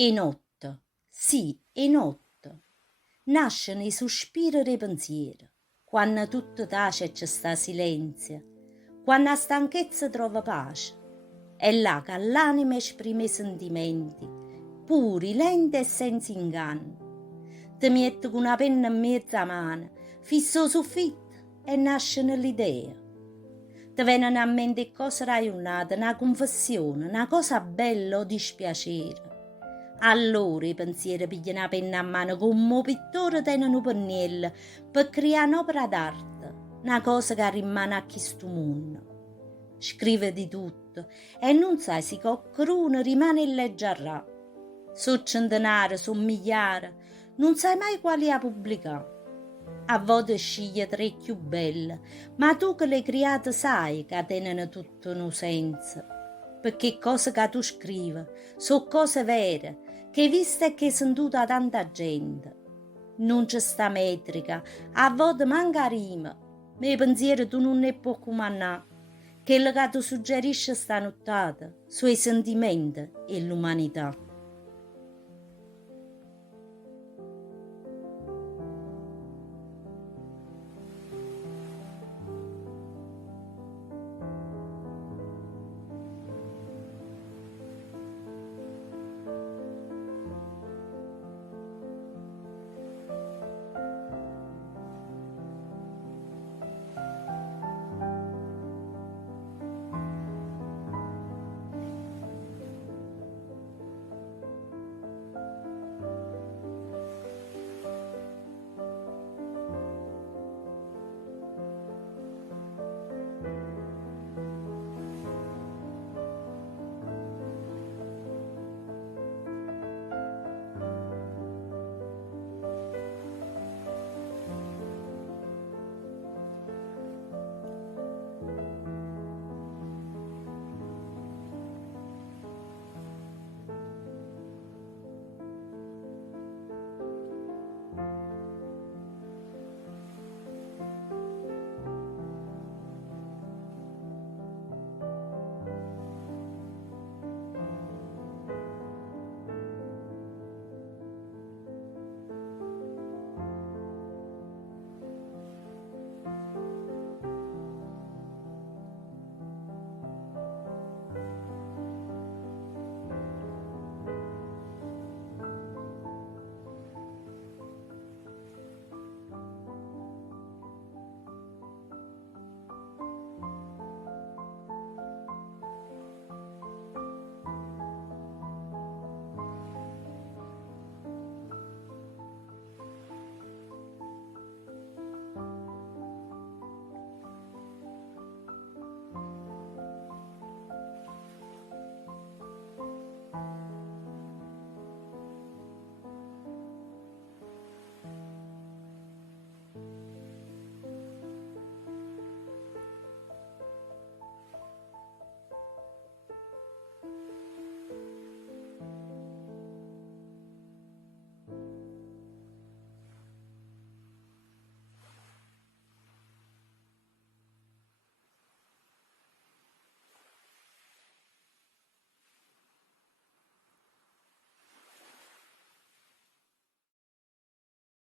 E notte, sì, e notte, nascono i sospiri e i pensieri, quando tutto tace e c'è sta silenzio, quando la stanchezza trova pace, è là che l'anima esprime i sentimenti, puri, lenti e senza inganno. Ti metti con una penna in mezza mano, fisso il soffitto e nascono l'idea. Ti vengono a mente cose raionnate, una confessione, una cosa bella o dispiacere. Allora i pensieri pigliano la penna a mano come un pittore tiene un pennello per creare un'opera d'arte, una cosa che rimane a questo mondo. Scrive di tutto e non sai se qualcuno rimane in leggerà. Su centenari, su migliaia, non sai mai quali ha pubblicato. A volte sceglie tre più belle, ma tu che le create sai che tenono tutto un senso. Perché cose che tu scrivi sono cose vere, che viste e che sentute da tanta gente. Non c'è sta metrica, a volte manca rima, ma i pensieri tu non ne puoi comandare. Quello che tu suggerisci sta nottata, sui sentimenti e l'umanità.